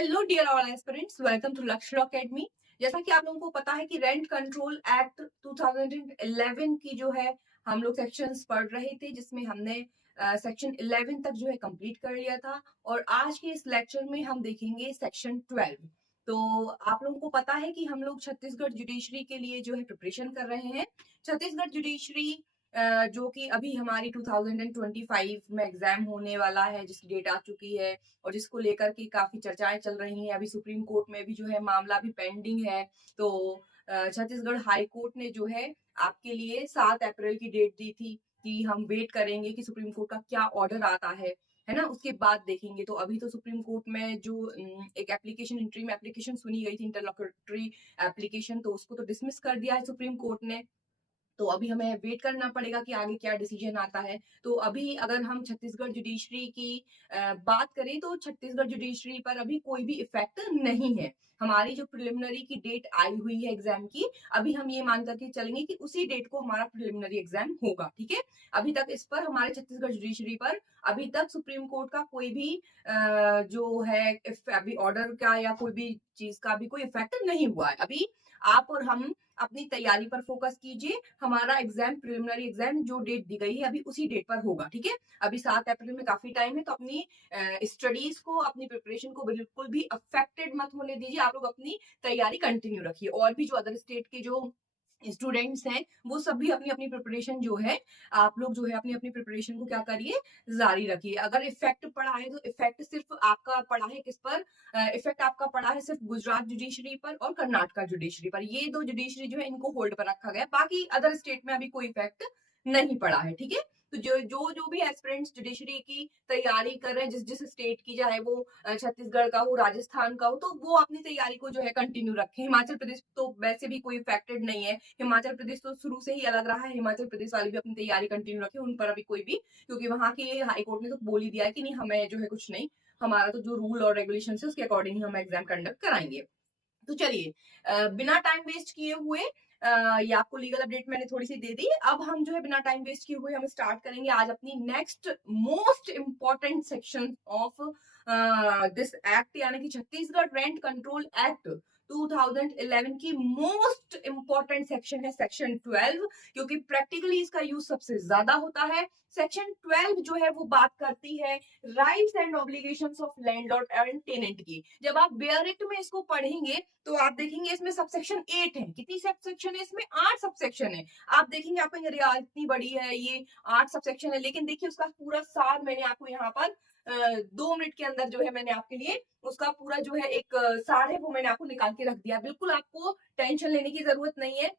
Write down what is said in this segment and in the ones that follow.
Hello dear all aspirants, welcome to Lakshya academy. जैसा कि आप लोगों को पता है कि रेंट कंट्रोल एक्ट 2011 की जो है हम लोग सेक्शंस पढ़ रहे थे, जिसमें हमने सेक्शन 11 तक जो है कंप्लीट कर लिया था। और आज के इस लेक्चर में हम देखेंगे सेक्शन 12। तो आप लोगों को पता है कि हम लोग छत्तीसगढ़ जुडिशरी के लिए जो है प्रिपरेशन कर रहे हैं। छत्तीसगढ़ जुडिशरी जो कि अभी हमारी 2025 में एग्जाम होने वाला है, जिसकी डेट आ चुकी है और जिसको लेकर के काफी चर्चाएं चल रही हैं। अभी सुप्रीम कोर्ट में भी जो है मामला भी पेंडिंग है। तो छत्तीसगढ़ हाई कोर्ट ने जो है आपके लिए 7 अप्रैल की डेट दी थी कि हम वेट करेंगे कि सुप्रीम कोर्ट का क्या ऑर्डर आता है ना, उसके बाद देखेंगे। तो अभी तो सुप्रीम कोर्ट में जो एक एप्लीकेशन इंटरिम एप्लीकेशन सुनी गई थी, इंटरलोक्यूटरी एप्लीकेशन, तो उसको तो डिसमिस कर दिया है सुप्रीम कोर्ट ने। तो अभी हमें वेट करना पड़ेगा कि आगे क्या डिसीजन आता है। तो अभी अगर हम छत्तीसगढ़ जुडिशरी की बात करें तो छत्तीसगढ़ जुडिशरी पर अभी कोई भी इफेक्ट नहीं है। हमारी जो प्रिलिमिनरी की डेट आई हुई है एग्जाम की, अभी हम ये मान करके चलेंगे कि उसी डेट को हमारा प्रिलिमिनरी एग्जाम होगा। ठीक है, अभी तक इस पर हमारे छत्तीसगढ़ जुडिशरी पर अभी तक सुप्रीम कोर्ट का कोई भी जो है अभी ऑर्डर का या कोई भी चीज का भी कोई इफेक्ट नहीं हुआ है। अभी आप और हम अपनी तैयारी पर फोकस कीजिए। हमारा एग्जाम प्रिलिमिनरी एग्जाम जो डेट दी गई है अभी उसी डेट पर होगा। ठीक है, अभी 7 अप्रैल में काफी टाइम है, तो अपनी स्टडीज को, अपनी प्रिपरेशन को बिल्कुल भी अफेक्टेड मत होने दीजिए। आप लोग अपनी तैयारी कंटिन्यू रखिए। और भी जो अदर स्टेट के जो स्टूडेंट्स हैं वो सभी अपनी अपनी प्रिपरेशन जो है, आप लोग जो है अपनी अपनी प्रिपरेशन को क्या करिए, जारी रखिए। अगर इफेक्ट पड़ा है तो इफेक्ट सिर्फ आपका पड़ा है किस पर, इफेक्ट आपका पड़ा है सिर्फ गुजरात जुडिशरी पर और कर्नाटका जुडिशरी पर। ये दो जुडिशरी जो है इनको होल्ड पर रखा गया, बाकी अदर स्टेट में अभी कोई इफेक्ट नहीं पड़ा है। ठीक है, तो जो भी एस्पिरेंट्स जुडिशरी की तैयारी कर रहे हैं, जिस जिस स्टेट की, चाहे वो छत्तीसगढ़ का हो, राजस्थान का हो, तो वो अपनी तैयारी को जो है कंटिन्यू रखें। हिमाचल प्रदेश तो वैसे भी कोई इफेक्टेड नहीं है, हिमाचल प्रदेश तो शुरू से ही अलग रहा है। हिमाचल प्रदेश वाले भी अपनी तैयारी कंटिन्यू रखें, उन पर अभी कोई भी, क्योंकि वहां के हाई कोर्ट ने तो बोल ही दिया है कि नहीं, हमें जो है कुछ नहीं, हमारा तो जो रूल और रेगुलेशन है उसके अकॉर्डिंग ही हम एग्जाम कंडक्ट कराएंगे। तो चलिए, बिना टाइम वेस्ट किए हुए, ये आपको लीगल अपडेट मैंने थोड़ी सी दे दी। अब हम जो है बिना टाइम वेस्ट किए हुए हम स्टार्ट करेंगे आज अपनी next most important section of this act, यानी कि छत्तीसगढ़ रेंट कंट्रोल एक्ट 2011 की मोस्ट इंपॉर्टेंट सेक्शन है सेक्शन 12, क्योंकि प्रैक्टिकली इसका यूज सबसे ज्यादा होता है। सेक्शन 12 जो है वो बात करती है rights and obligations of landlord and tenant की। जब आप बेयर एक्ट में इसको पढ़ेंगे तो आप देखेंगे इसमें सबसेक्शन 8 है। कितनी सबसेक्शन है इसमें? 8 सबसेक्शन है। आप देखेंगे आपको अरे यार इतनी बड़ी है ये, 8 सबसेक्शन है, लेकिन देखिए उसका पूरा सार मैंने आपको यहाँ पर 2 मिनट के अंदर जो है मैंने आपके लिए उसका पूरा जो है एक सार है वो मैंने आपको निकाल के रख दिया। बिल्कुल आपको टेंशन लेने की जरूरत नहीं है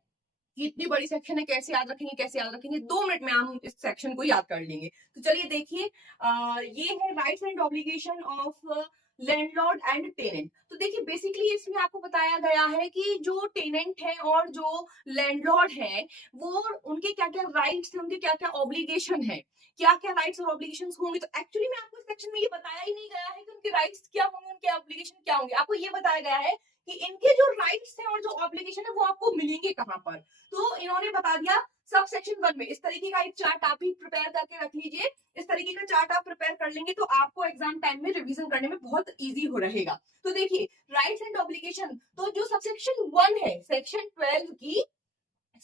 कि इतनी बड़ी सेक्शन है, कैसे याद रखेंगे, कैसे याद रखेंगे। 2 मिनट में हम इस सेक्शन को याद कर लेंगे। तो चलिए देखिए, ये है rights and obligation of landlord and tenant. तो देखिए बेसिकली इसमें आपको बताया गया है कि जो टेनेंट है और जो लैंडलॉर्ड है वो उनके क्या क्या राइट्स है, उनके क्या क्या ऑब्लिगेशन है, क्या क्या राइट्स और ऑब्लिगेशन होंगे। तो एक्चुअली में आपको इस सेक्शन में ये बताया ही नहीं गया है कि उनके राइट्स क्या होंगे, उनके ऑब्लिगेशन क्या होंगे। आपको ये बताया गया है कि इनके जो राइट्स हैं और जो ऑब्लिगेशन है वो आपको मिलेंगे कहां पर। तो इन्होंने बता दिया सब सेक्शन 1 में। इस तरीके का एक चार्ट आप ही प्रिपेयर करके रख लीजिए। इस तरीके का चार्ट आप प्रिपेयर कर लेंगे तो आपको एग्जाम टाइम में रिवीजन करने में बहुत इजी हो रहेगा। तो देखिए राइट्स एंड ऑब्लिगेशन, तो जो सबसेक्शन 1 है सेक्शन 12 की,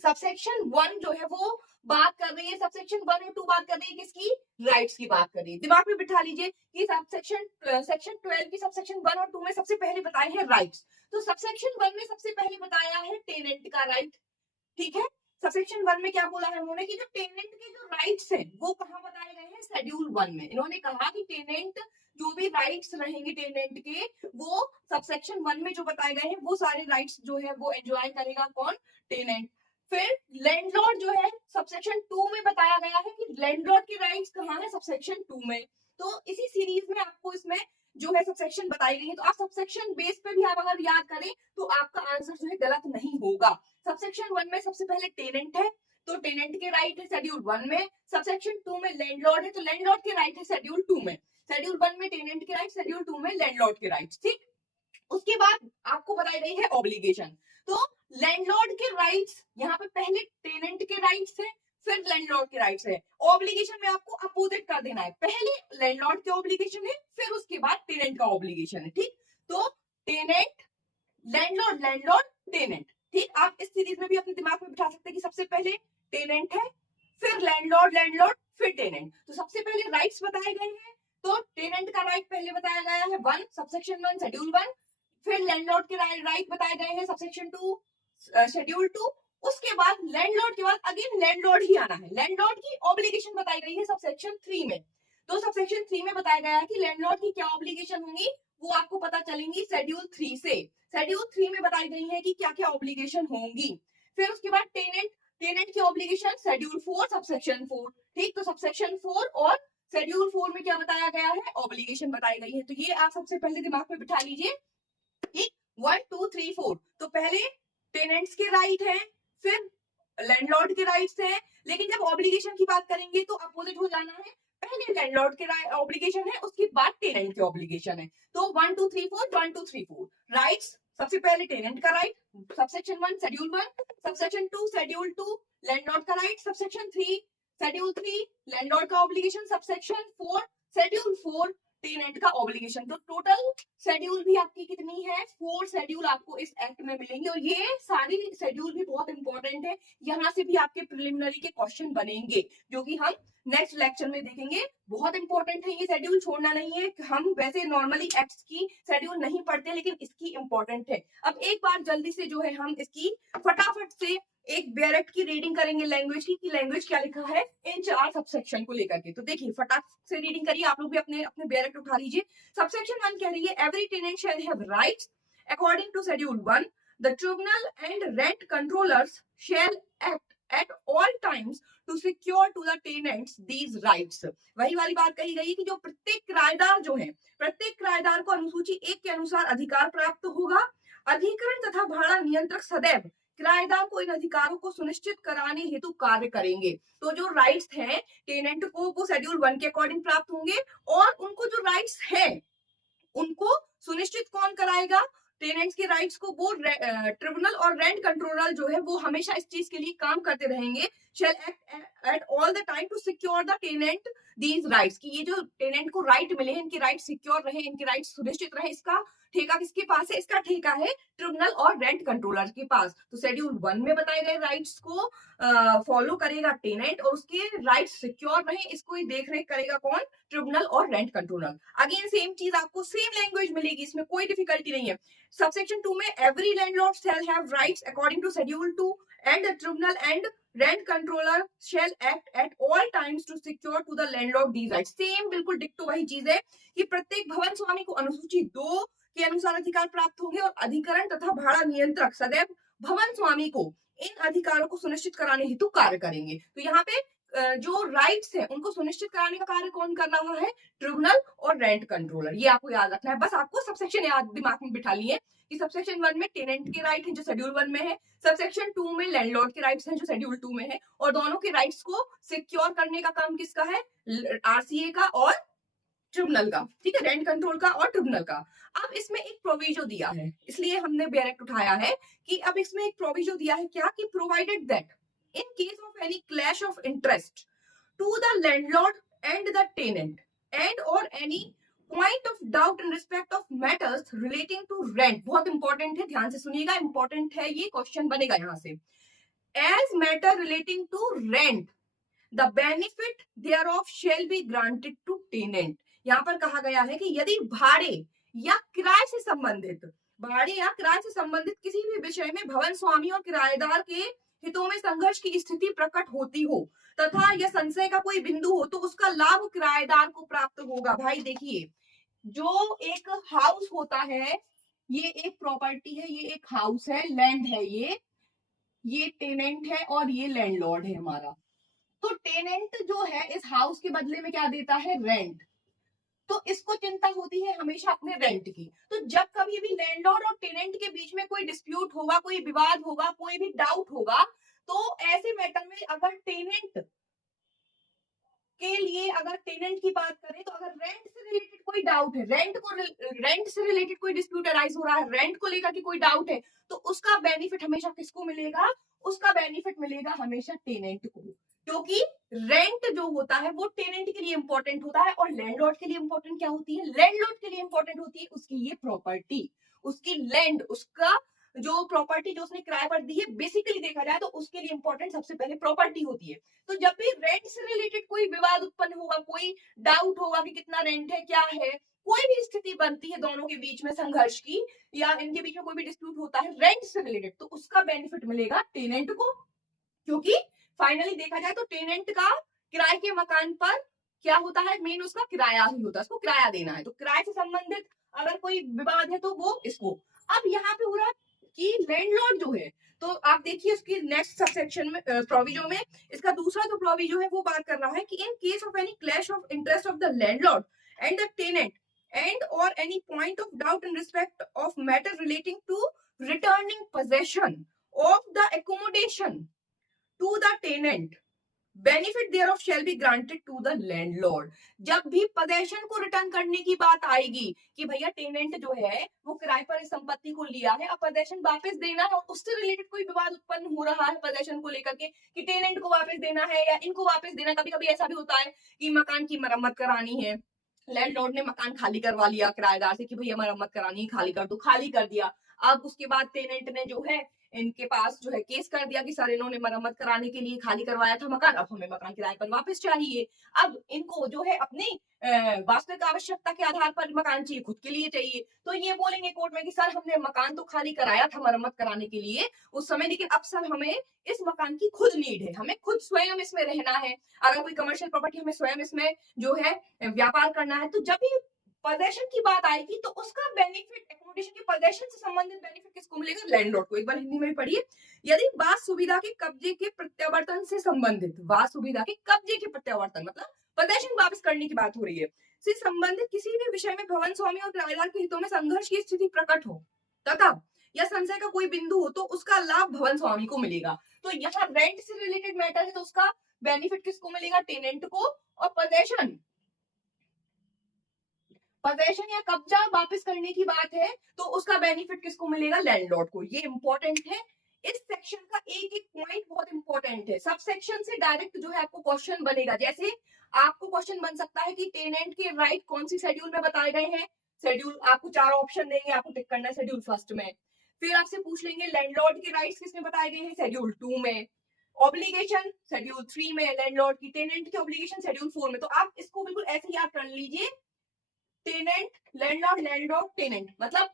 सबसेक्शन 1 जो है वो बात कर रही है, सबसेक्शन 1 और 2 बात कर रही है किसकी? राइट्स की बात कर रही है। दिमाग में बिठा लीजिए कि सेक्शन 12 की सबसेक्शन 1 और 2 में सबसे पहले बताए हैं राइट्स। तो सबसेक्शन 1 में सबसे पहले बताया है टेनेंट का राइट। ठीक है, सबसेक्शन 1 में क्या बोला है उन्होंने कि जो टेनेंट के जो राइट्स हैं वो कहां बताए गए हैं? शेड्यूल 1 में। इन्होंने कहा कि टेनेंट जो भी राइट्स रहेंगे टेनेंट के, वो सबसेक्शन 1 में जो बताए गए हैं वो सारे राइट्स जो है वो एंजॉय करेगा कौन? टेनेंट। फिर लैंडलॉर्ड जो है सबसेक्शन 2 में बताया गया है कि लैंडलॉर्ड के राइट्स कहां है? सबसेक्शन 2 में। तो इसी सीरीज में आपको इसमें जो है सबसेक्शन बताई गई है। तो आप सबसेक्शन बेस पे भी आप अगर याद करें तो आपका आंसर जो है गलत नहीं होगा। सबसेक्शन 1 में सबसे पहले टेनेंट है, तो टेनेंट के राइट है शेड्यूल 1 में। सबसेक्शन 2 में लैंडलॉर्ड है, तो लैंडलॉर्ड के राइट है शेड्यूल 2 में। शेड्यूल 1 में टेनेंट के राइट, शेड्यूल 2 में लैंडलॉर्ड के राइट। ठीक, उसके बाद आपको बताई गई है ऑब्लिगेशन। तो लैंडलॉर्ड के राइट्स, यहाँ पे पहले टेनेंट के राइट्स है, फिर लैंडलॉर्ड के राइट्स है। ऑब्लिगेशन में आपको अपोजिट कर देना है, पहले लैंडलॉर्ड के ऑब्लिगेशन है, फिर उसके बाद टेनेंट का ऑब्लिगेशन है। ठीक, तो टेनेंट, लैंडलॉर्ड, लैंडलॉर्ड, टेनेंट। ठीक, आप इस सीरीज में भी अपने दिमाग में बिठा सकते हैं कि सबसे पहले टेनेंट है, फिर लैंडलॉर्ड, लैंडलॉर्ड, फिर टेनेंट। तो सबसे पहले राइट्स बताए गए हैं, तो टेनेंट का राइट पहले बताया गया है 1 सबसेक्शन 1 शेड्यूल 1, फिर लैंडलॉर्ड के राइट बताए गए हैं सबसेक्शन 2 शेड्यूल 2, उसके बाद लैंडलॉर्ड के बाद अगेन लैंडलॉर्ड ही आना है। लैंडलॉर्ड की ऑब्लिगेशन बताई गई है सबसेक्शन 3 में। तो सबसेक्शन 3 में बताया गया है कि लैंडलॉर्ड की क्या ऑब्लिगेशन होंगी, वो आपको पता चलेंगी शेड्यूल 3 से। शेड्यूल 3 में बताई गई है कि क्या क्या ऑब्लिगेशन होंगी। फिर उसके बाद टेनेंट, टेनेंट की ऑब्लिगेशन शेड्यूल 4 सबसेक्शन 4। ठीक, तो सबसेक्शन 4 और शेड्यूल 4 में क्या बताया गया है, ऑब्लिगेशन बताई गई है। तो ये आप सबसे पहले दिमाग में बिठा लीजिए। ठीक, 1 2 3 4। तो पहले टेनेंट्स के राइट है, फिर लैंडलॉर्ड के राइट्स हैं, लेकिन जब ऑब्लिगेशन की बात करेंगे तो अपोजिट हो जाना है। पहले लैंडलॉर्ड के ऑब्लिगेशन है, उसके बाद टेनेंट की ऑब्लिगेशन है। तो 1 2 3 4 1 2 3 4 राइट्स। सबसे पहले टेनेंट का right subsection 1 schedule 1, subsection 2 schedule 2 landlord का राइट, सबसेक्शन 3 शेड्यूल 3 लैंडलॉर्ड का ऑब्लिगेशन, सबसेक्शन 4 शेड्यूल 4 टेनेंट का ऑब्लिगेशन। तो टोटल शेड्यूल भी आपकी कितनी है, 4 शेड्यूल आपको इस एक्ट में मिलेंगे। और ये सारी शेड्यूल भी बहुत इंपॉर्टेंट है, यहाँ से भी आपके प्रिलिमिनरी के क्वेश्चन बनेंगे, जो कि हम नेक्स्ट लेक्चर में देखेंगे। बहुत इंपॉर्टेंट है ये शेड्यूल, छोड़ना नहीं है। हम वैसे नॉर्मली एक्ट्स की शेड्यूल नहीं पढ़ते, लेकिन इसकी इंपॉर्टेंट है। अब एक बार जल्दी से जो है हम इसकी फटाफट से एक बेयरेक्ट की रीडिंग करेंगे लैंग्वेज की लैंग्वेज क्या लिखा है इन 4 सबसेक्शन को लेकर के। तो देखिए फटाफट से रीडिंग करिए, आप लोग भी अपने अपने बेयरेक्ट उठा लीजिए। सबसेक्शन 1 कह रही है every tenant shall have rights according to schedule 1, the tribunal and rent controllers shall act at all times to secure to the tenants these rights. वही वाली बात कही गई है कि जो प्रत्येक किराएदार जो है, प्रत्येक किराएदार को अनुसूची 1 के अनुसार अधिकार प्राप्त होगा। अधिकरण तथा भाड़ा नियंत्रक सदैव किराएदार को इन अधिकारों को सुनिश्चित कराने हेतु कार्य करेंगे। तो जो राइट्स हैं टेनेंट को वो शेड्यूल 1 के अकॉर्डिंग प्राप्त होंगे, और उनको जो राइट्स हैं उनको सुनिश्चित कौन कराएगा, टेनेंट्स के राइट्स को वो ट्रिब्यूनल और रेंट कंट्रोलर जो है वो हमेशा इस चीज के लिए काम करते रहेंगे। Shall act at all the time to secure the tenant these rights, कि ये जो टेनेंट को राइट मिले हैं इनके राइट सिक्योर रहे, इनके राइट सुनिश्चित रहे। इसका ठेका किसके पास है, इसका ठेका है ट्रिब्यूनल और रेंट कंट्रोलर के पास। तो शेड्यूल 1 में बताए गए राइट्स को फॉलो करेगा टेनेंट, और उसके राइट्स सिक्योर रहे इसको ही देख रेख करेगा कौन, ट्रिब्यूनल और रेंट कंट्रोलर। अगेन सेम चीज आपको सेम लैंग्वेज मिलेगी, इसमें कोई डिफिकल्टी नहीं है। सबसेक्शन 2 में every landlord shall have rights according to schedule 2 and the tribunal and rent controller shall act at all times to secure to the landlord these rights. Same बिल्कुल डिक्टो वही चीज है कि प्रत्येक भवन स्वामी को अनुसूची 2 के अनुसार अधिकार प्राप्त होंगे, और अधिकरण तथा भाड़ा नियंत्रक सदैव भवन स्वामी को इन अधिकारों को सुनिश्चित कराने हेतु कार्य करेंगे। तो यहाँ पे जो राइट्स है उनको सुनिश्चित कराने का कार्य कौन कर रहा है, ट्रिब्यूनल और रेंट कंट्रोलर। ये आपको याद रखना है। बस आपको सबसेक्शन याद दिमाग में बिठा लिए कि सबसेक्शन 1 में टेनेंट के राइट है जो शेड्यूल 1 में है, सबसेक्शन 2 में लैंडलॉर्ड के राइट्स हैं जो शेड्यूल 2 में है, और दोनों के राइट्स को सिक्योर करने का काम किसका है, आरसीए का और ट्रिब्यूनल का। ठीक है, रेंट कंट्रोल का और ट्रिब्यूनल का। अब इसमें एक प्रोविजो दिया है, इसलिए हमने बेयरेक्ट उठाया है कि अब इसमें एक प्रोविजो दिया है क्या, कि provided that in case of any clash of interest to the landlord and the tenant and or any point of doubt in respect of matters relating to rent, बहुत इंपॉर्टेंट है, ध्यान से सुनिएगा, इंपॉर्टेंट है ये, क्वेश्चन बनेगा यहां से। as matter relating to rent the benefit thereof shall be granted to tenant। यहाँ पर कहा गया है कि यदि भाड़े या किराए से संबंधित, भाड़े या किराए से संबंधित किसी भी विषय में भवन स्वामी और किराएदार के हितों में संघर्ष की स्थिति प्रकट होती हो तथा यह संशय का कोई बिंदु हो, तो उसका लाभ किराएदार को प्राप्त होगा। भाई देखिए, जो एक हाउस होता है, ये एक प्रॉपर्टी है, ये एक हाउस है, लैंड है, ये टेनेंट है और ये लैंडलॉर्ड है हमारा। तो टेनेंट जो है इस हाउस के बदले में क्या देता है, रेंट। तो इसको चिंता होती है हमेशा अपने रेंट की। तो जब कभी भी लैंडलॉर्ड और टेनेंट के बीच में कोई डिस्प्यूट होगा, कोई विवाद होगा, कोई भी डाउट होगा, तो ऐसे मैटर में अगर टेनेंट के लिए, अगर टेनेंट की बात करें तो अगर रेंट से रिलेटेड कोई डाउट है, रेंट से रिलेटेड कोई डिस्प्यूट अराइज हो रहा है, रेंट को लेकर के कोई डाउट है, तो उसका बेनिफिट हमेशा किसको मिलेगा, उसका बेनिफिट मिलेगा हमेशा टेनेंट को। क्योंकि रेंट जो होता है वो टेनेंट के लिए इंपॉर्टेंट होता है और लैंडलॉर्ड के लिए इंपॉर्टेंट क्या होती है, लैंडलॉर्ड के लिए इंपॉर्टेंट होती है उसकी ये प्रॉपर्टी, उसकी लैंड, उसका जो प्रॉपर्टी जो उसने किराए पर दी है, बेसिकली देखा जाए तो उसके लिए इंपॉर्टेंट सबसे पहले प्रॉपर्टी होती है। तो जब भी रेंट से रिलेटेड कोई विवाद उत्पन्न होगा, कोई डाउट होगा कि कितना रेंट है, क्या है, कोई भी स्थिति बनती है दोनों के बीच में संघर्ष की, या इनके बीच में कोई भी डिस्प्यूट होता है रेंट से रिलेटेड, तो उसका बेनिफिट मिलेगा टेनेंट को, क्योंकि फाइनली देखा जाए तो टेनेंट का किराए के मकान पर क्या होता है, मेन उसका किराया ही होता है, उसको किराया देना है, तो किराए से संबंधित अगर कोई विवाद है तो वो इसको। अब यहाँ पे हो रहा है कि लैंडलॉर्ड जो है, तो आप देखिए उसकी नेक्स्ट सबसेक्शन में प्रोविजो में इसका दूसरा जो प्रोविजो है वो बात कर रहा है कि in case of any clash of interest of the landlord and the tenant and or any point of doubt in respect of matter relating to returning possession of the accommodation to the tenant, benefit thereof shall be granted to the landlord। जब भी possession को return करने की बात आएगी कि भैया tenant जो है वो किराए पर इस संपत्ति को लिया है, अब पोजेशन वापस देना है और उससे रिलेटेड कोई विवाद उत्पन्न हो रहा है पोजेशन को लेकर के कि टेनेंट को वापस देना है या इनको वापस देना, कभी कभी ऐसा भी होता है कि मकान की मरम्मत करानी है, लैंडलॉर्ड ने मकान खाली करवा लिया किराएदार से कि भैया मरम्मत करानी है, खाली कर दो, खाली कर दिया। अब उसके बाद टेनेंट ने जो है इनके पास जो है केस कर दिया कि सर इन्होंने मरम्मत कराने के लिए खाली करवाया था मकान, अब हमें मकान किराए पर वापस चाहिए। अब इनको जो है अपनी वास्तविक आवश्यकता के आधार पर मकान चाहिए, खुद के लिए चाहिए, तो ये बोलेंगे कोर्ट में कि सर हमने मकान तो खाली कराया था मरम्मत कराने के लिए उस समय, लेकिन अब सर हमें इस मकान की खुद नीड है, हमें खुद स्वयं इसमें रहना है, अगर कोई कमर्शियल प्रॉपर्टी हमें स्वयं इसमें जो है व्यापार करना है, तो जब भी पोजेशन की बात आएगी तो उसका बेनिफिट एकोमोडेशन के पोजेशन से संबंधित बेनिफिट किसको मिलेगा, लैंडलॉर्ड को। एक बार हिंदी में पढ़िए, यदि वास सुविधा के कब्जे के प्रत्यावर्तन से संबंधित, वास सुविधा के कब्जे के प्रत्यावर्तन मतलब पोजेशन वापस करने की बात हो रही है, से संबंधित किसी भी विषय में भवन स्वामी और किराएदार के हितों में संघर्ष की स्थिति प्रकट हो तथा या संशय का कोई बिंदु हो तो उसका लाभ भवन स्वामी को मिलेगा। तो यहाँ रेंट से रिलेटेड मैटर है तो उसका बेनिफिट किसको मिलेगा, टेनेंट को। और पोजेशन या कब्जा वापस करने की बात है तो उसका बेनिफिट किसको मिलेगा, लैंडलॉर्ड को। ये इंपॉर्टेंट है, इस सेक्शन का एक एक पॉइंट बहुत इंपॉर्टेंट है। सब सेक्शन से डायरेक्ट जो है आपको क्वेश्चन बनेगा, जैसे आपको क्वेश्चन बन सकता है कि टेनेंट के राइट कौन सी शेड्यूल में बताए गए हैं, शेड्यूल आपको 4 ऑप्शन देंगे, आपको टिक करना है शेड्यूल फर्स्ट में। फिर आपसे पूछ लेंगे लैंडलॉर्ड के राइट्स किसमें बताए गए हैं, शेड्यूल 2 में, ऑब्लिगेशन शेड्यूल 3 में, लैंडलॉर्ड की टेनेंट की ऑब्लिगेशन शेड्यूल 4 में। तो आप इसको बिल्कुल ऐसे याद कर लीजिए, टेनेंट, लैंडलॉर्ड, लैंडलॉर्ड, टेनेंट, मतलब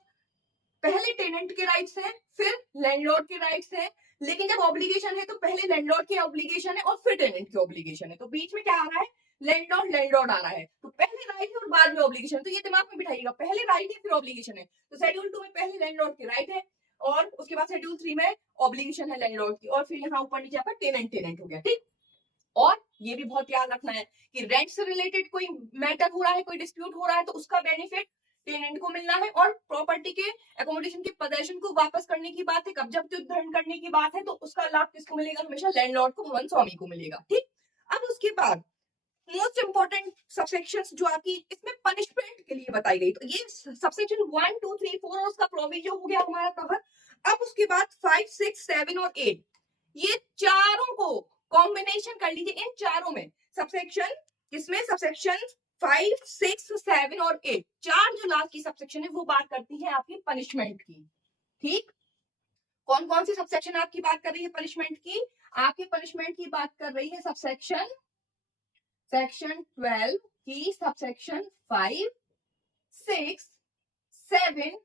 पहले टेनेंट के राइट्स हैं फिर लैंडलॉर्ड के राइट्स हैं, लेकिन जब ऑब्लिगेशन है तो पहले लैंडलॉर्ड की ऑब्लिगेशन है और फिर टेनेंट की ऑब्लिगेशन है, तो बीच में क्या आ रहा है, लैंडलॉर्ड आ रहा है, तो पहले राइट है और बाद में ऑब्लिगेशन। तो ये दिमाग में बिठाइएगा, पहले राइट है फिर ऑब्लिगेशन है, तो शेड्यूल 2 में पहले लैंडलॉर्ड के राइट है और उसके बाद शेड्यूल 3 में ऑब्लिगेशन है लैंडलॉर्ड की, और फिर यहाँ ऊपर नीचे आपका टेनेंट हो गया, ठीक। और ये भी बहुत याद रखना है कि रेंट से रिलेटेड कोई मैटर हो रहा है, कोई डिस्प्यूट हो रहा है, तो उसका बेनिफिट टेनेंट को मिलना है, और प्रॉपर्टी के एकोमोडेशन के पोजेशन को वापस करने की बात है, कब्जा उद्धरण करने की बात है, तो उसका लाभ किसको मिलेगा, हमेशा लैंडलॉर्ड को, भवन स्वामी को मिलेगा, ठीक। अब उसके बाद मोस्ट इंपोर्टेंट सबसेक्शंस जो आपकी इसमें पनिशमेंट के लिए बताई गई, तो ये सबसेक्शन 1 2 3 4 और उसका प्रोविजन हो गया हमारा कवर। अब उसके बाद 5 6 7 और 8 ये चारों को कॉम्बिनेशन कर लीजिए, इन चारों में सबसेक्शन, किसमें, सबसेक्शन 5 6 7 और 8, चार जो लास्ट की सबसेक्शन है वो बात करती है आपकी पनिशमेंट की, ठीक। कौन कौन सी सबसेक्शन आपकी बात कर रही है पनिशमेंट की, आपकी पनिशमेंट की बात कर रही है सबसेक्शन सेक्शन 12 की सबसेक्शन 5 6 7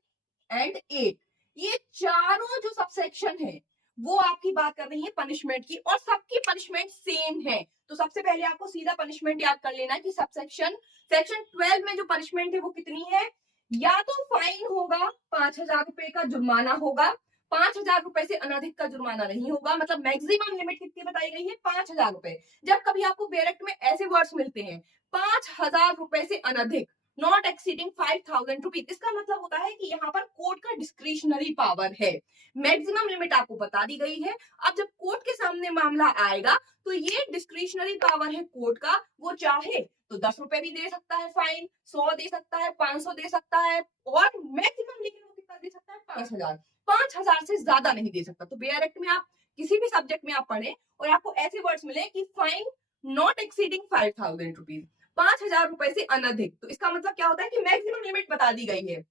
एंड 8, ये चारों जो सबसेक्शन है वो आपकी बात कर रही है पनिशमेंट की, और सबकी पनिशमेंट सेम है। तो सबसे पहले आपको सीधा पनिशमेंट याद कर लेना है कि सेक्शन 12 में जो पनिशमेंट है वो कितनी है, या तो फाइन होगा 5,000 रुपए का जुर्माना होगा, 5,000 रुपए से अनधिक का जुर्माना नहीं होगा, मतलब मैक्सिमम लिमिट कितनी बताई गई है, 5,000 रुपए। जब कभी आपको बैरेक्ट में ऐसे वर्ड्स मिलते हैं 5,000 रुपए से अनधिक, नॉट एक्सीडिंग 5,000 रुपीज, इसका मतलब होता है कि यहाँ पर कोर्ट का डिस्क्रिशनरी पावर है, मैक्सिमम लिमिट आपको बता दी गई है। अब जब कोर्ट के सामने मामला आएगा तो ये डिस्क्रिशनरी पावर है कोर्ट का, वो चाहे तो 10 रुपए भी दे सकता है फाइन, 100 दे सकता है, 500 दे सकता है, और मैक्सिमम लेकिन वो कितना दे सकता है, 5,000, 5,000 से ज्यादा नहीं दे सकता। तो बेयर एक्ट में आप किसी भी सब्जेक्ट में आप पढ़े और आपको ऐसे वर्ड्स मिले कि फाइन नॉट एक्सीडिंग 5,000 रुपीज, 5,000 रुपए से अनधिक, तो इसका मतलब क्या होता है कि मैक्सिमम लिमिट बता दी गई है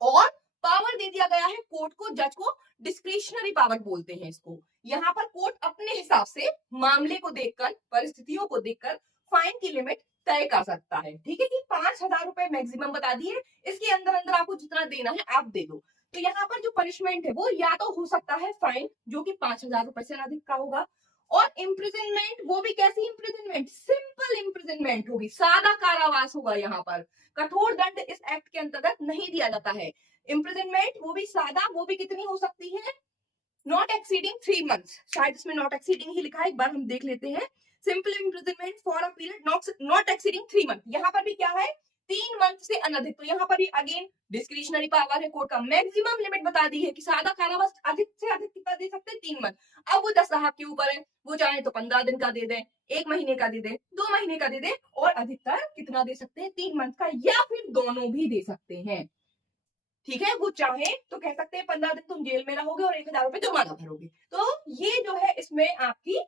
और पावर दे दिया गया है कोर्ट को, जज को, डिस्क्रिशनरी पावर बोलते हैं इसको। यहाँ पर कोर्ट अपने हिसाब से मामले को देखकर, परिस्थितियों को देखकर फाइन की लिमिट तय कर सकता है। ठीक है कि 5,000 रुपए मैक्सिमम बता दिए, इसके अंदर अंदर आपको जितना देना है आप दे दो। तो यहाँ पर जो पनिशमेंट है वो या तो हो सकता है फाइन, जो कि 5,000 रुपए से अधिक का होगा, और इम्प्रिजनमेंट, वो भी कैसी इम्प्रिजनमेंट, सिंपल इम्प्रिजनमेंट होगी, सादा कारावास होगा। यहाँ पर कठोर दंड इस एक्ट के अंतर्गत नहीं दिया जाता है। इम्प्रिजनमेंट वो भी सादा, वो भी कितनी हो सकती है, नॉट एक्सीडिंग 3 मंथ्स, शायद इसमें नॉट एक्सीडिंग ही लिखा है, एक बार हम देख लेते हैं। Simple imprisonment for a period not exceeding 3 month, यहाँ पर भी क्या है, 3 मंथ से अनधिक। तो यहाँ पर भी अगेन डिस्क्रिशनरी पावर है कोर्ट का, मैक्सिमम लिमिट बता दी है कि सादा कारावास अधिक से अधिक कितना दे सकते हैं, 3 मंथ। अब वो 10 साहब के ऊपर है, वो चाहे तो 15 दिन का दे दे, 1 महीने का दे दे, 2 महीने का दे दे, और अधिकतर कितना दे सकते हैं, 3 मंथ का, या फिर दोनों भी दे सकते हैं। ठीक है, वो चाहे तो कह सकते हैं 15 दिन तुम जेल में रहोगे और 1,000 रुपए जुर्माना भरोगे। तो ये जो है इसमें आपकी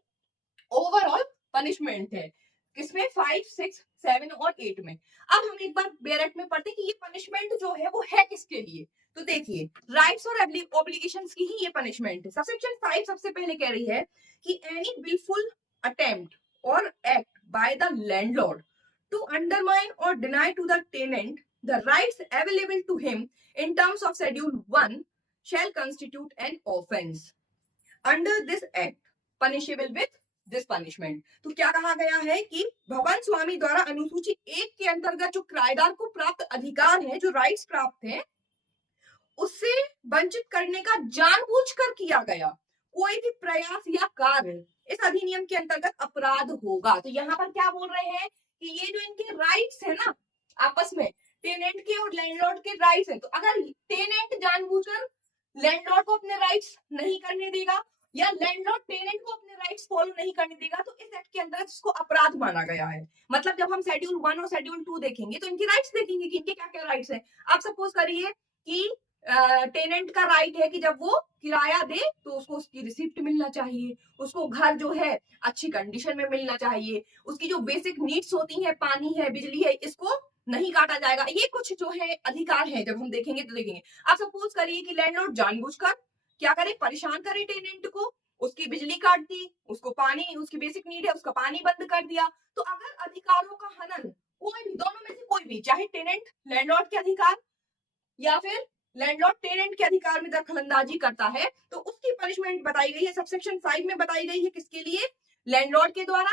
ओवरऑल पनिशमेंट है, किसमें 5, 6, 7 और 8 में। अब हम एक बार बेयर एक्ट में पढ़ते हैं कि ये पनिशमेंट जो है वो है किसके लिए। तो देखिए, राइट्स और ऑब्लिगेशंस की ही ये पनिशमेंट है। सबसेक्शन 5 सबसे पहले कह रही है कि एनी विलफुल अटेम्प्ट और act by the landlord to undermine और deny to the tenant the rights available to him in terms of schedule 1 shall constitute an offense under this act punishable with this punishment। तो क्या कहा गया है कि भवन स्वामी द्वारा अनुसूची 1 के अंतर्गत जो किराएदार को प्राप्त अधिकार है, जो राइट्स प्राप्त है, उससे वंचित करने का जानबूझकर किया गया कोई भी प्रयास या कार्य इस अधिनियम के अंतर्गत अपराध होगा। तो यहाँ पर क्या बोल रहे हैं कि ये जो इनके राइट्स है ना, आपस में टेनेंट के और लैंडलॉर्ड के राइट्स है, तो अगर टेनेंट जानबूझकर लैंडलॉर्ड को अपने राइट्स नहीं करने देगा या लैंडलॉर्ड टेनेंट को अपने राइट्स फॉलो नहीं करने देगा, तो इस एक्ट के अंदर इसको अपराध माना गया है। मतलब जब हम शेड्यूल 1 और शेड्यूल 2 देखेंगे तो इनके राइट्स देखेंगे कि इनके क्या क्या राइट्स है। आप सपोज करिए कि टेनेंट का राइट है कि जब वो किराया दे तो उसको उसकी रिसिप्ट मिलना चाहिए, उसको घर जो है अच्छी कंडीशन में मिलना चाहिए, उसकी जो बेसिक नीड्स होती है, पानी है, बिजली है, इसको नहीं काटा जाएगा। ये कुछ जो है अधिकार है, जब हम देखेंगे तो देखेंगे। आप सपोज करिए कि लैंडलॉर्ड जानबूझकर क्या करे, परेशान करे टेनेंट को, उसकी बिजली काट दी, उसको पानी, उसकी बेसिक नीड है उसका पानी बंद कर दिया। तो अगर अधिकारों का हनन कोई भी, दोनों में से कोई भी, चाहे टेनेंट लैंडलॉर्ड के अधिकार या फिर लैंडलॉर्ड टेनेंट के अधिकार में दखलंदाजी करता है, तो उसकी पनिशमेंट बताई गई है सबसेक्शन 5 में, बताई गई है किसके लिए, लैंडलॉर्ड के द्वारा,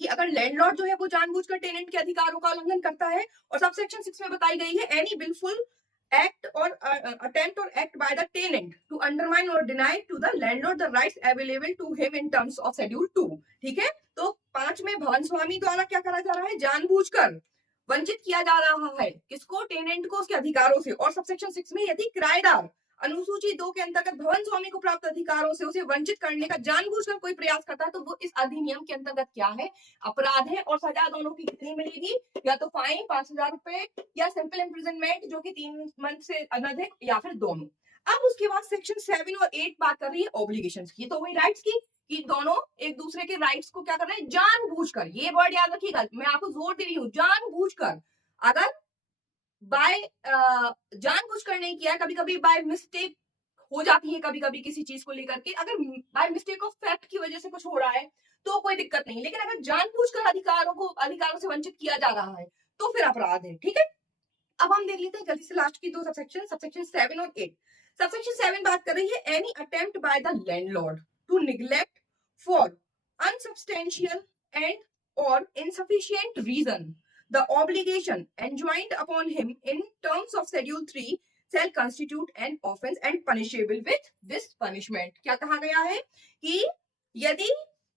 कि अगर लैंडलॉर्ड जो है वो जानबूझकर टेनेंट के अधिकारों का उल्लंघन करता है। और सबसेक्शन 6 में बताई गई है एनी विलफुल एक्ट और अटेम्प्ट और act by the tenant to undermine और deny to the landlord the rights available to him in terms of schedule 2। ठीक है, तो 5 में भवन स्वामी द्वारा क्या करा जा रहा है, जानबूझकर वंचित किया जा रहा है किसको, टेनेंट को, उसके अधिकारों से। और सबसेक्शन 6 में यदि किराएदार अनुसूची 2 के अंतर्गत भवन स्वामी को प्राप्त अधिकारों से उसे वंचित करने का जानबूझकर कोई प्रयास करता है, तो वो इस अधिनियम के अंतर्गत क्या है, अपराध है। और सजा दोनों की कितनी मिलेगी, या तो फाइन 5,000 रुपए या सिंपल इम्प्रिजनमेंट जो कि 3 मंथ से अनधिक, या फिर दोनों। अब उसके बाद सेक्शन 7 और 8 बात कर रही है ऑब्लिगेशंस की, तो वही राइट्स की, कि दोनों एक दूसरे के राइट्स को क्या कर रहे हैं, जानबूझकर। ये वर्ड याद रखिएगा, मैं आपको जोर दे रही हूँ, जानबूझकर। अगर बाय जानबूझकर नहीं किया, कभी कभी बाय मिस्टेक हो जाती है, कभी कभी किसी चीज को लेकर के, अगर बाय मिस्टेक ऑफ फैक्ट की वजह से कुछ हो रहा है तो कोई दिक्कत नहीं, लेकिन अगर जानबूझकर अधिकारों से वंचित किया जा रहा है तो फिर अपराध है। ठीक है, अब हम देख लेते हैं जल्दी से लास्ट की 2 सबसेक्शन, सबसेक्शन 7 और 8। सबसेक्शन 7 बात कर रही है any attempt by the landlord to neglect for unsubstantial and or insufficient reason the obligation enjoined upon him in terms of schedule 3 shall constitute an offense and punishable with this punishment। क्या कहा गया है कि यदि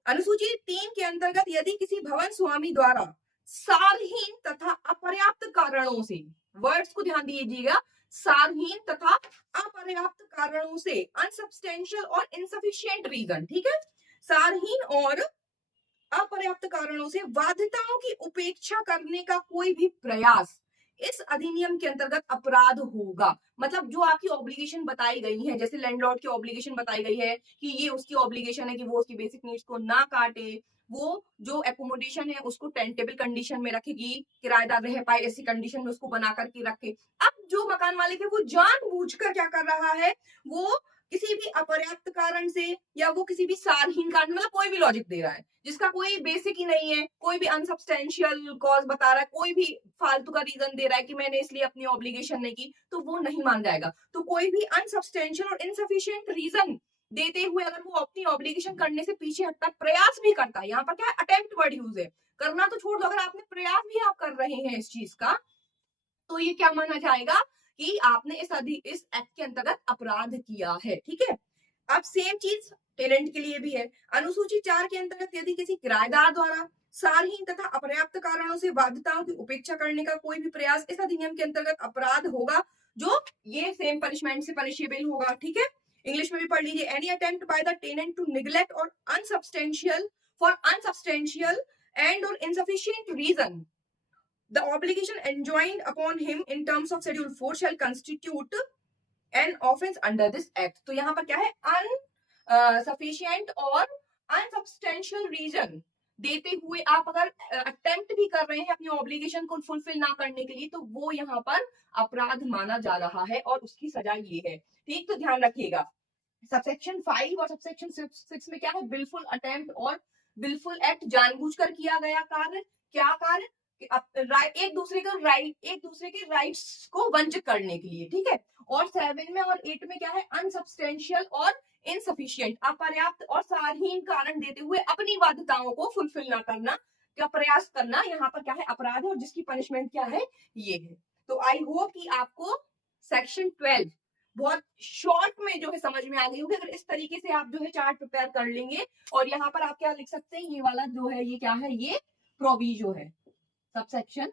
अनुसूची 3 के अंतर्गत यदि किसी भवन स्वामी द्वारा सारहीन तथा अपर्याप्त कारणों से, वर्ड्स को ध्यान दीजिएगा, सारहीन तथा अपर्याप्त कारणों से, अनसब्सटेंशियल और इनसफिशिएंट रीजन, ठीक है, सारहीन और अपर्याप्त कारणों से बाध्यताओं की उपेक्षा करने का कोई भी प्रयास इस अधिनियम के अंतर्गत अपराध होगा। मतलब जो आपकी ऑब्लिगेशन बताई गई है, जैसे लैंडलॉर्ड की ऑब्लिगेशन बताई गई है कि ये उसकी ऑब्लिगेशन है कि वो उसकी बेसिक नीड्स को ना काटे, वो जो एकोमोडेशन है उसको टेंटेबल कंडीशन में रखेगी, किराएदार रह पाए ऐसी कंडीशन में उसको बना करके रखे। अब जो मकान मालिक है वो जानबूझकर क्या कर रहा है, वो किसी भी अपर्याप्त कारण से या वो किसी भी सारहीन कारण, मतलब कोई भी लॉजिक दे रहा है जिसका कोई बेसिक ही नहीं है, कोई भी अनसब्सटेंशियल कॉज बता रहा है, कोई भी फालतू का रीजन दे रहा है कि मैंने इसलिए अपनी ऑब्लिगेशन नहीं की, तो वो नहीं मान जाएगा। तो कोई भी अनसब्सटेंशियल और इनसफिशिएंट रीजन देते हुए अगर वो अपनी ऑब्लिगेशन करने से पीछे हटता है, प्रयास भी करता है, यहाँ पर क्या है, अटेम्प्ट वर्ड यूज है, करना तो छोड़ दो, अगर आपने प्रयास भी आप कर रहे हैं इस चीज का, तो ये क्या माना जाएगा कि आपने इस एक्ट के अंतर्गत अपराध किया है। ठीक है, अब सेम चीज टेनेंट के लिए भी है। अनुसूची 4 के अंतर्गत यदि किसी किराएदार द्वारा सारहीन तथा अपर्याप्त कारणों से बाध्यताओं की उपेक्षा करने का कोई भी प्रयास इस अधिनियम के अंतर्गत अपराध होगा, जो ये सेम पनिशमेंट से पनिशेबल होगा। ठीक है, इंग्लिश में भी पढ़ लीजिए, any attempt by the tenant to neglect or unsubstantial and or insufficient reason the obligation enjoined upon him in terms of schedule 4 shall constitute an offense under this act। तो यहाँ पर क्या है, अनसफिशिएंट और अनसब्सटेंशियल रीजन देते हुए आप अगर अटेम्प्ट भी कर रहे हैं अपनी ऑब्लिगेशन को फुलफिल ना करने के लिए, तो वो यहाँ पर अपराध माना जा रहा है और उसकी सजा ये है। ठीक, तो ध्यान रखिएगा, सबसेक्शन 5 और सबसेक्शन 6 में क्या है, बिलफुल अटेम्प्ट और बिलफुल एक्ट, जानबूझकर किया गया कार्य, क्या कार्य, एक दूसरे के राइट्स को वंचित करने के लिए। ठीक है, और 7 में और 8 में क्या है, अनसब्सटेंशियल और इनसफिशिएंट, अपर्याप्त और सारहीन कारण देते हुए अपनी बाध्यताओं को फुलफिल ना करना का प्रयास करना, यहाँ पर क्या है, अपराध है और जिसकी पनिशमेंट क्या है, ये है। तो आई होप कि आपको सेक्शन 12 बहुत शॉर्ट में जो है समझ में आ गई होगी। अगर इस तरीके से आप जो है चार्ट प्रिपेयर कर लेंगे, और यहाँ पर आप क्या लिख सकते हैं, ये वाला जो है ये क्या है, ये प्रोविजो है, सबसेक्शन,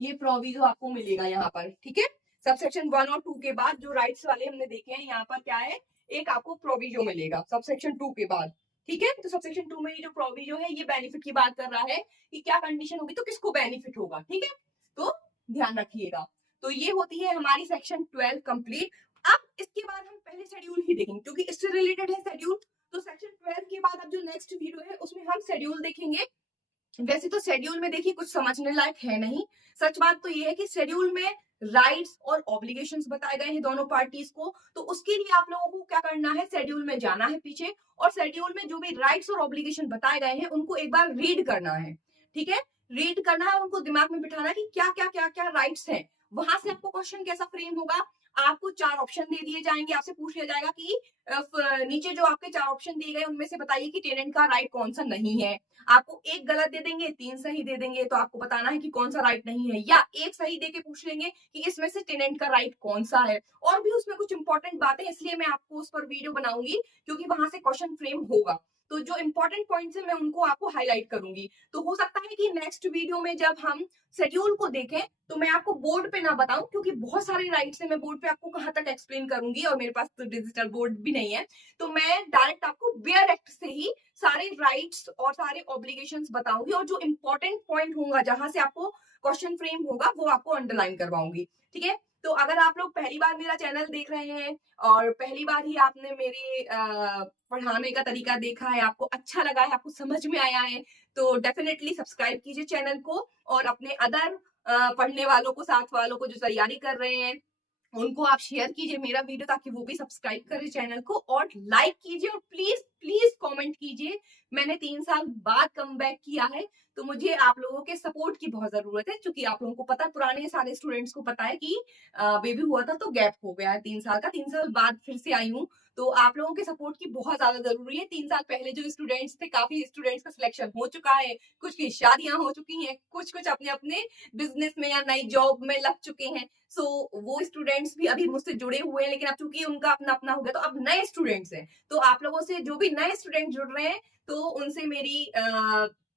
ये प्रोविजो आपको मिलेगा यहाँ पर। ठीक है, सबसेक्शन 1 और 2 के बाद जो राइट्स वाले हमने देखे हैं, यहाँ पर क्या है, एक आपको प्रोविजो मिलेगा सबसेक्शन 2 के बाद। ठीक है, तो सबसेक्शन 2 में ये जो प्रोविजो है ये बेनिफिट की बात कर रहा है कि क्या कंडीशन होगी तो किसको बेनिफिट होगा। ठीक है, तो ध्यान रखिएगा। तो ये होती है हमारी सेक्शन 12 कंप्लीट। अब इसके बाद हम पहले शेड्यूल ही देखेंगे क्योंकि इससे रिलेटेड है शेड्यूल। तो सेक्शन 12 के बाद अब जो नेक्स्ट वीडियो है उसमें हम शेड्यूल देखेंगे। वैसे तो शेड्यूल में देखिए कुछ समझने लायक है नहीं, सच बात तो ये है कि शेड्यूल में राइट्स और ऑब्लिगेशंस बताए गए हैं दोनों पार्टीज को, तो उसके लिए आप लोगों को क्या करना है, शेड्यूल में जाना है पीछे, और शेड्यूल में जो भी राइट्स और ऑब्लिगेशन बताए गए हैं उनको एक बार रीड करना है। ठीक है, रीड करना है, उनको दिमाग में बिठाना है कि क्या क्या क्या क्या राइट्स हैं। वहां से आपको क्वेश्चन कैसा फ्रेम होगा, आपको 4 ऑप्शन दे दिए जाएंगे, आपसे पूछ लिया जाएगा कि नीचे जो आपके 4 ऑप्शन दिए गए उनमें से बताइए कि टेनेंट का राइट कौन सा नहीं है। आपको एक गलत दे देंगे, 3 सही दे देंगे, तो आपको बताना है कि कौन सा राइट नहीं है, या एक सही देके पूछ लेंगे कि इसमें से टेनेंट का राइट कौन सा है। और भी उसमें कुछ इंपॉर्टेंट बातें, इसलिए मैं आपको उस पर वीडियो बनाऊंगी क्योंकि वहां से क्वेश्चन फ्रेम होगा, तो जो इंपॉर्टेंट पॉइंट्स है मैं उनको आपको हाईलाइट करूंगी। तो हो सकता है कि नेक्स्ट वीडियो में जब हम शेड्यूल को देखें तो मैं आपको बोर्ड पे ना बताऊं, क्योंकि बहुत सारे राइट्स है, मैं बोर्ड पे आपको कहां तक एक्सप्लेन करूंगी, और मेरे पास तो डिजिटल बोर्ड भी नहीं है। तो मैं डायरेक्ट आपको बेयर एक्ट से ही सारे राइट्स और सारे ऑब्लिगेशंस बताऊंगी, और जो इंपॉर्टेंट पॉइंट होगा जहां से आपको क्वेश्चन फ्रेम होगा वो आपको अंडरलाइन करवाऊंगी। ठीक है, तो अगर आप लोग पहली बार मेरा चैनल देख रहे हैं और पहली बार ही आपने मेरे पढ़ाने का तरीका देखा है, आपको अच्छा लगा है, आपको समझ में आया है, तो डेफिनेटली सब्सक्राइब कीजिए चैनल को, और अपने अदर पढ़ने वालों को, साथ वालों को जो तैयारी कर रहे हैं उनको आप शेयर कीजिए मेरा वीडियो, ताकि वो भी सब्सक्राइब करें चैनल को, और लाइक कीजिए, और प्लीज प्लीज कमेंट कीजिए। मैंने 3 साल बाद कम बैक किया है, तो मुझे आप लोगों के सपोर्ट की बहुत जरूरत है, क्योंकि आप लोगों को पता है, पुराने सारे स्टूडेंट्स को पता है कि बेबी हुआ था तो गैप हो गया है 3 साल का, 3 साल बाद फिर से आई हूँ, तो आप लोगों के सपोर्ट की बहुत ज्यादा जरूरी है। 3 साल पहले जो स्टूडेंट्स थे, काफी स्टूडेंट्स का सिलेक्शन हो चुका है, कुछ की शादियां हो चुकी हैं, कुछ अपने अपने बिजनेस में या नई जॉब में लग चुके हैं। सो वो स्टूडेंट्स भी अभी मुझसे जुड़े हुए हैं, लेकिन अब चूंकि उनका अपना अपना हो गया, तो अब नए स्टूडेंट्स हैं, तो आप लोगों से जो भी नए स्टूडेंट जुड़ रहे हैं, तो उनसे मेरी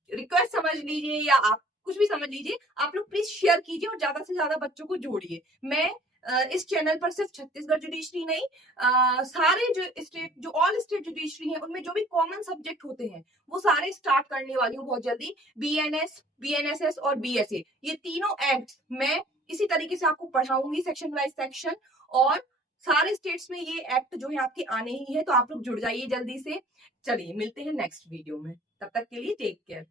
रिक्वेस्ट समझ लीजिए, या आप कुछ भी समझ लीजिए, आप लोग प्लीज शेयर कीजिए और ज्यादा से ज्यादा बच्चों को जोड़िए। मैं इस चैनल पर सिर्फ छत्तीसगढ़ जुडिशरी नहीं, सारे जो स्टेट, जो ऑल स्टेट जुडिशरी है, उनमें जो भी कॉमन सब्जेक्ट होते हैं वो सारे स्टार्ट करने वाली हूँ बहुत जल्दी। बीएनएस, बीएनएसएस और बीएसए, ये तीनों एक्ट मैं इसी तरीके से आपको पढ़ाऊंगी सेक्शन वाइज सेक्शन, और सारे स्टेट्स में ये एक्ट जो है आपके आने ही है, तो आप लोग जुड़ जाइए जल्दी से। चलिए मिलते हैं नेक्स्ट वीडियो में, तब तक के लिए टेक केयर।